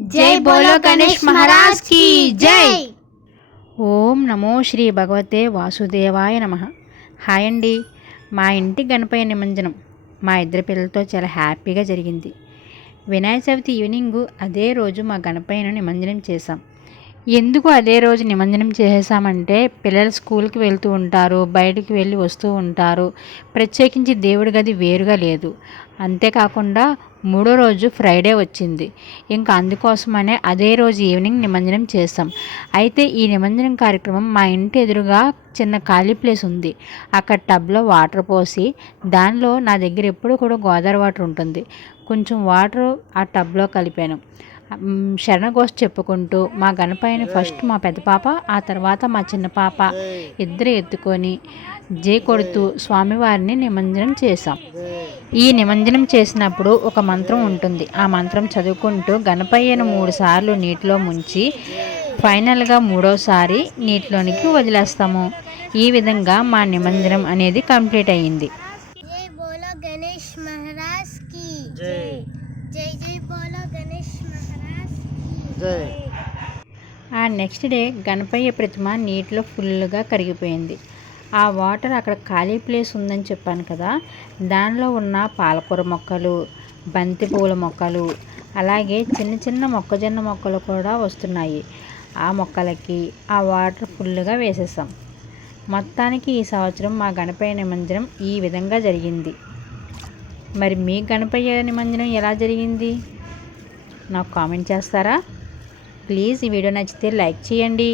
जय बोलो गणेश महाराज की जय। ఓం నమో శ్రీ భగవతే వాసుదేవాయ నమః. హాయ్ అండి, మా ఇంటి గణపయ్య నిమజ్జనం మా ఇద్దరు పిల్లలతో చాలా హ్యాపీగా జరిగింది. వినాయక చవితి ఈవినింగ్ అదే రోజు మా గణపయ్యను నిమజ్జనం చేశాం. ఎందుకు అదే రోజు నిమజ్జనం చేసేసామంటే పిల్లలు స్కూల్కి వెళ్తూ ఉంటారు, బయటికి వెళ్ళి వస్తూ ఉంటారు. ప్రత్యేకించి దేవుడి గది వేరుగా లేదు. అంతేకాకుండా మూడో రోజు ఫ్రైడే వచ్చింది. ఇంకా అందుకోసమనే అదే రోజు ఈవినింగ్ నిమజ్జనం చేస్తాం. అయితే ఈ నిమజ్జనం కార్యక్రమం మా ఇంటి ఎదురుగా చిన్న ఖాళీ ప్లేస్ ఉంది. అక్కడ టబ్లో వాటర్ పోసి దానిలో నా దగ్గర ఎప్పుడు కూడా గోదావరి వాటర్ ఉంటుంది. కొంచెం వాటర్ ఆ టబ్లో కలిపాను. శరణఘోష చెప్పుకుంటూ మా గణపయ్యని ఫస్ట్ మా పెద్ద పాప, ఆ తర్వాత మా చిన్న పాప ఇద్దరు ఎత్తుకొని జై కొడుతూ స్వామివారిని నిమజ్జనం చేశాం. ఈ నిమజ్జనం చేసినప్పుడు ఒక మంత్రం ఉంటుంది. ఆ మంత్రం చదువుకుంటూ గణపయ్యను 3 సార్లు నీటిలో ముంచి ఫైనల్గా 3వసారి నీటిలోనికి వదిలేస్తాము. ఈ విధంగా మా నిమజ్జనం అనేది కంప్లీట్ అయ్యింది. जय बोलो गणेश महाराज की जय। जय जय बोलो गणेश महाराज की जय। ఆ నెక్స్ట్ డే గణపయ్య ప్రతిమ నీటిలో ఫుల్గా కరిగిపోయింది. ఆ వాటర్ అక్కడ ఖాళీ ప్లేస్ ఉందని చెప్పాను కదా, దానిలో ఉన్న పాలకూర మొక్కలు, బంతి పూల మొక్కలు, అలాగే చిన్న చిన్న మొక్కజొన్న మొక్కలు కూడా వస్తున్నాయి. ఆ మొక్కలకి ఆ వాటర్ ఫుల్గా వేసేసాం. మొత్తానికి ఈ సంవత్సరం మా గణపయ్య నిమజ్జనం ఈ విధంగా జరిగింది. మరి మీ గణపయ్య నిమజ్జనం ఎలా జరిగింది నాకు కామెంట్ చేస్తారా? ప్లీజ్ ఈ వీడియో నచ్చితే లైక్ చేయండి.